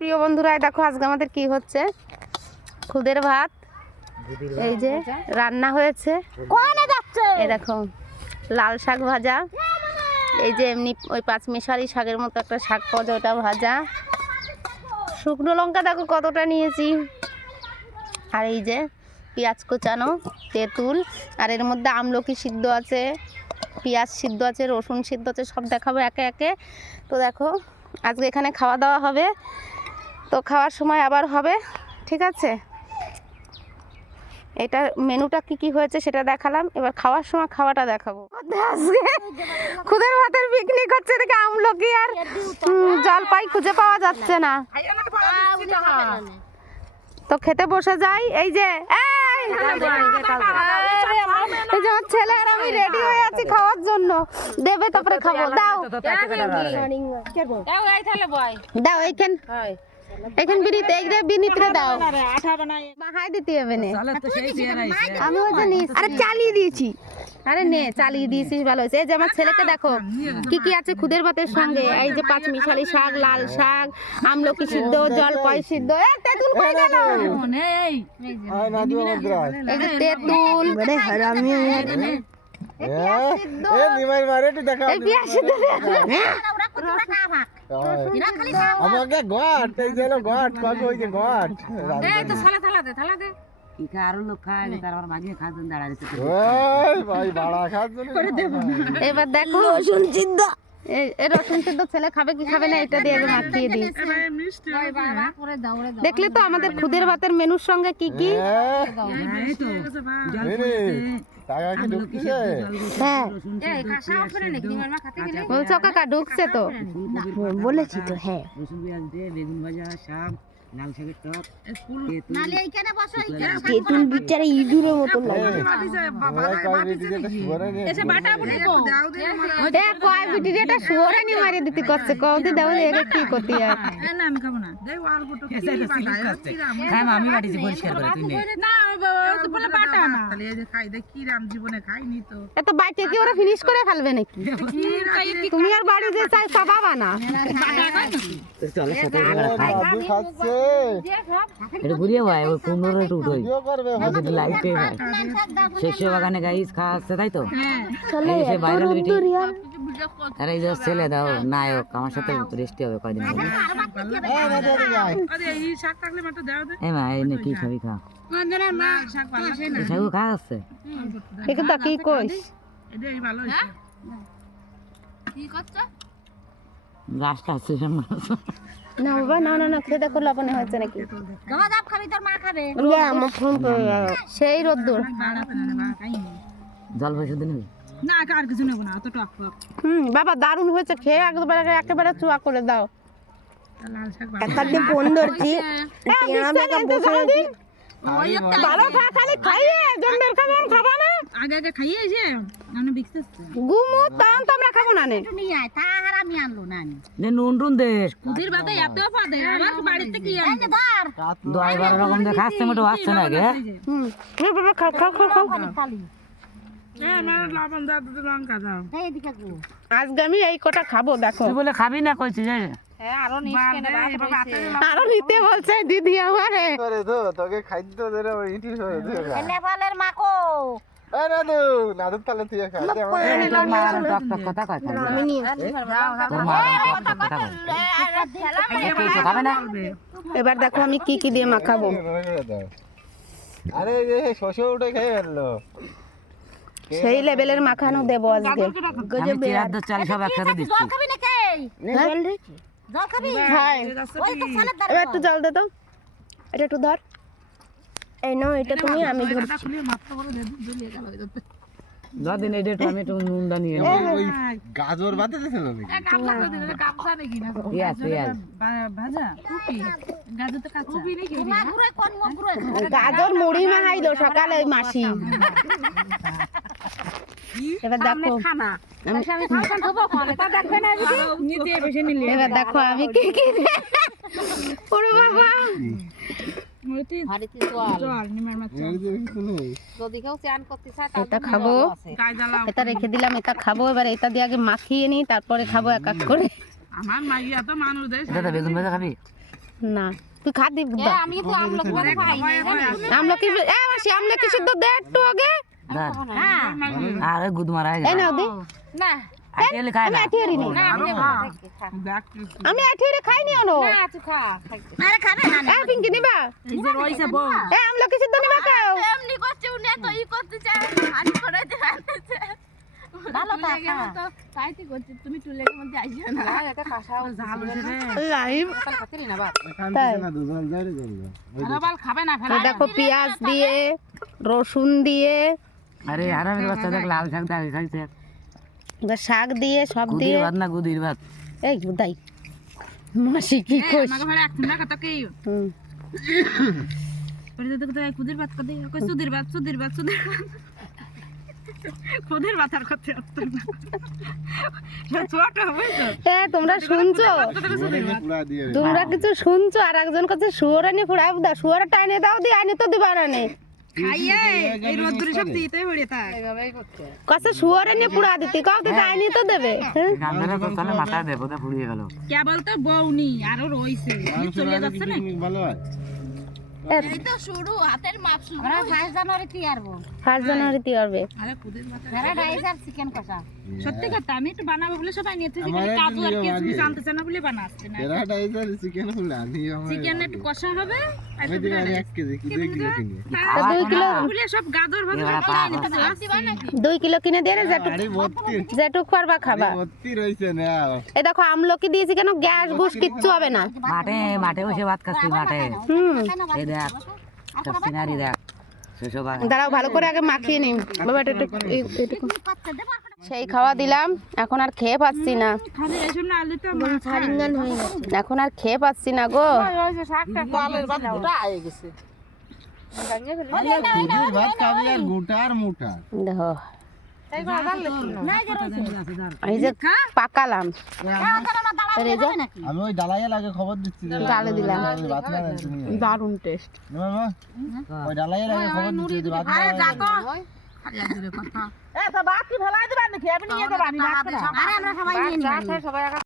প্রিয় বন্ধুরা, দেখো আজকে আমাদের কি হচ্ছে, খুদের ভাত। এই যে রান্না হয়েছে, এই দেখো লাল শাক ভাজা, এই যে এমনি ওই পাঁচমিশালি শাকের মতো একটা শাক পাওয়া যায়, ওটা ভাজা, শুকনো লঙ্কা দেখো কতটা নিয়েছি, আর এই যে পেঁয়াজ কোচানো, তেঁতুল, আর এর মধ্যে আমলকি সিদ্ধ আছে, পেঁয়াজ সিদ্ধ আছে, রসুন সিদ্ধ আছে, সব দেখাবো একে একে। তো দেখো আজকে এখানে খাওয়া দাওয়া হবে, তো খাওয়ার সময় আবার হবে, ঠিক আছে। এটা মেনুটা কি কি হয়েছে সেটা দেখালাম, এবার খাওয়ার সময় খাওয়াটা দেখাবো। আজকে খুদের ভাতের পিকনিক হচ্ছে, দেখে আমলকি আর জলপাই খুঁজে পাওয়া যাচ্ছে না, তো খেতে বসে যাই। এই যে আমার ছেলে আর আমি রেডি হয়ে আছি খাওয়ার জন্য, দেবে তারপরে খাবো। দাও দাও এইখান এইখান বিনিতে এইটা বিনিতে দাও, বাহাই দিতে হবে না, আমি ওই যে আরে চালিয়ে দিয়েছি, আরে নে চালিয়ে দিয়েছিস, ভালো হয়েছে। এই যে আমার ছেলেকে দেখো কি কি আছে খুদের ভাতের সঙ্গে, এই যে পাঁচমিশালি শাক, লাল শাক, আমলকি সিদ্ধ, জলপাই সিদ্ধ, তেঁতুল কই গেল, এই যে তেঁতুল, বড় হারামি আমাকে গট এই যে গট কত হইছে গট এই তো থালা থালা দে থালা দে, কি আরো লোক খায়, তারপর মাঝে খাজন দাঁড়াইছে, ওই ভাই বাড়া খাজন করে দেব। এবার দেখো রসুন সিদ্ধ, এই রসুন সিদ্ধ ছেলে খাবে কি খাবে না এটা দিয়ে মাখিয়ে দিই। দেখলে তো আমাদের খুদের ভাতের মেনুর সঙ্গে কি কি, টাকা কি ঢুকছে? হ্যাঁ বলছো কাকা ঢুকছে তো, বলেছি তো। হ্যাঁ রসুন পেঁয়াজ দিয়ে বেগুন ভাজা, শাক, লাল শাকের টক, তেঁতুল বিচারে ইঁদুরের মতো লাগে। কয় বিটি এটা শুয়োরে নি মারি দিতে করছে, কৌদি দাও একে কি করতে আর না আমি খাবো না, হ্যাঁ আমি বাড়িতে পরিষ্কার করে তুই না বলে বাটা না, তাহলে এই যে খাই দে কি রাম জীবনে খাইনি তো, এত বাইটে কি ওরা ফিনিশ করে ফেলবে নাকি? তুমি আর বাড়ি যে চাই পাবা না, চলে সাথে খাই খাচ্ছে এটা ঘুরিয়ে ভাই ওই কুমড়োর একটু উঠোই যদি লাইটে ভাই শেষে বাগানে গাইস খাচ্ছে, তাই তো এই সে ভাইরাল ভিডিও। আরে এই যে ছেলে দাও নায়ক আমার সাথে রেস্টি হবে কয়দিন পরে, এই মা এই কি খাবি খা, শাক খা আছে এটা তো কি কইস গাছটা আছে না বাবা, না না না খেয়ে দেখো লবণে হয়েছে নাকি, আমার ফোন করে সেই রোদ্দুর জল পয়সা দিন না আর কিছু নেব না, অত টক টক। বাবা দারুণ হয়েছে, খেয়ে একেবারে চুয়া করে দাও। লাল শাক একদিন ফোন ধরছি ভালো খা, খালি খাইয়ে জন্মের খাবার খাবা না, আগে আগে খাইয়ে যে আমি বিক্সেস গুমু তাম তো আমরা খাবো না নে, একটু নিয়ে আয়, তাহার আমি আনলো না নি নে নুন টুন দেশ কুদির বাদে এত পাদে আমার বাড়িতে কি আনবে ধর 10-12 রকম যে খাচ্ছে মোটো আসছে না গে। এই বাবা খাও খাও খাও খাও, হ্যাঁ আমার লবণ দাও, দুটো লঙ্কা দাও, এই এদিকে গো আজকে আমি এই কটা খাবো। দেখো তুই বলে খাবি না কইছিস যে হ্যাঁ আরো নিস কেন আরো নিতে বলছে দিদি আমারে, করে তো তোকে খাদ্য ধরে ইটি করে দে নেপালের মাকো এ নাদু নাদু তালে তুই খা দে তোর মা আর টক টক কথা কয় আমি নিয়ে তোর মা আর টক টক কথা কয় কিছু খাবে না। এবার দেখো আমি কি কি দিয়ে মাখাবো। আরে এই শশা উঠে খেয়ে ফেললো, সেই লেভেলের মাখানো দেবো আজকে। আমি চিরাদ চাল সব একসাথে দিচ্ছি, খাবি না কে জল খাবি হ্যাঁ ওই তো সালাদ দাও, এবার একটু জল দে তো, এটা একটু ধর, এই নাও এটা তুমি, আমি ধরছি। দিন এই ডেট আমি একটু নুনটা নিয়ে ওই গাজর বাতে দিছিল নাকি কাপলা করে দিলে কাপসা নাকি না পেঁয়াজ পেঁয়াজ ভাজা কুপি গাজর তো কাঁচা কুপি নাকি মাগুরে কোন মাগুরে গাজর মুড়ি মাখাইলো সকালে ওই মাসি। এবার দেখো খানা আমি খাওয়ান দেবো কোন তা দেখবে না নিতে বসে নিলে, এবার দেখো আমি কি কি ওরে বাবা মইতে ভারিতে জল নিমার মাছ যদি কেউ চান করতে চায় এটা খাবো, এটা রেখে দিলাম, এটা খাবো। এবার এটা দিয়ে আগে মাখিয়ে নি তারপরে খাবো এক এক করে। আমার মাইয়া তো মানুষ দেয়, এটা বেগুন ভাজা খাবি? না তুই খা দিবি আমি তো আমলকি বলে খাই না আমলকি মাসি আমলকি সিদ্ধ দে একটু আগে দাঁড়। আরে গুদ মারা এই নাও দি না আইটেলে খায় না আঠিয়ারি নি আমি আঠিয়ারি খাই নি অনো না তুই খা আরে খাবে না এ পিঙ্কি নিবা এই যে রইছে বউ এ আমলকি সিদ্ধ নিবা কেউ এমনি করছে উনি তো ই করতে চায় হানি করাইতে পারতেছে ভালো তো তাইতে করতে তুমি টুলের মধ্যে আইছো না এটা কাঁসা ঝাল হইছে রে লাইভ কাল খাতেরি না বাপ কানতেছে না দুজন যারে করবে বাল খাবে না ফেলা দেখো পেঁয়াজ দিয়ে রসুন দিয়ে আরে আরামের বাচ্চা দেখ লাল শাক দাঁড়িয়ে খাইছে এবার শাক দিয়ে সব গুদির দিয়ে ভাত না গুদির ভাত এই দাই মাসি কি কইস আমাকে ঘরে একদিন না কথা কি হুম পরে তো তো কুদির ভাত কই কই সুদির ভাত কুদির ভাত আর করতে আসতো না ছোট হইছো এ তোমরা শুনছো পুরা দিয়ে তোমরা কিছু শুনছো আর একজন কাছে শুয়োরানি ফুড়াই দাও শুয়োর টাইনে দাও দি আনি তো দিবা না নে খাইয়ে এই রোদ্দুরে সব দিতেই পড়ে থাক কাছে শুয়োরানি পুড়া দিতে কাও দিতে আনি তো দেবে হ্যাঁ? গান্ধারে তো তাহলে মাথা দেবো তো পুড়িয়ে গেল কে বলতো বউনি আরো রইছে চলে যাচ্ছে না ভালো হয় এই তো শুরু হাতের মাপ শুরু আমরা 5 জানুয়ারি কি আরবো 1 জানুয়ারিতে হবে আরে কুদির ভাত প্যারাডাইস আর চিকেন কষা সত্যি কথা আমি একটু বানাবো বলে সবাই নিয়েছি কাজু আর কিছু জানতেছে না বলে বানাচ্ছে না এরা ডাইজার চিকেন ফুল আনি আমার চিকেন একটু কষা হবে আর আমি দিন আমি 1 কেজি কি 2 কিলো কিনি তো 2 কিলো বলে সব গাজর ভাজা দিবা নাকি 2 কিলো কিনে দিয়ে যেটুক আরে 32 যেটুক পারবা খাবা 32 রইছে না এই দেখো আমলকি দিয়েছি কেন গ্যাস বুস কিচ্ছু হবে না মাঠে বসে ভাত খাচ্ছি মাঠে হুম এই দেখ সব সিনারি দেখ সেসব দাঁড়াও ভালো করে আগে মাখিয়ে নিই বাবা এটা একটু সেই খাওয়া দিলাম এখন আর খেয়ে পাচ্ছি না খালি এসব না আলু তো এখন আর খেয়ে পাচ্ছি না গো ডালের ভাত গোটা আয়ে গেছে দুধের ভাত খাবি আর গোটা আর মোটা দেখো এই যে পাকালাম আর এই যে আমি ওই ডালাইয়া লাগে খবর দিচ্ছি যে ডালে দিলাম ভাত না তুমি দারুণ টেস্ট মামা ওই ডালাইয়া লাগে খবর দিচ্ছি যে ভাত না এ তো বাকি ফেলাই দিবা নাকি আপনি নিয়ে যাবেন আমি রাখতে না আরে আমরা সবাই নিয়ে নিই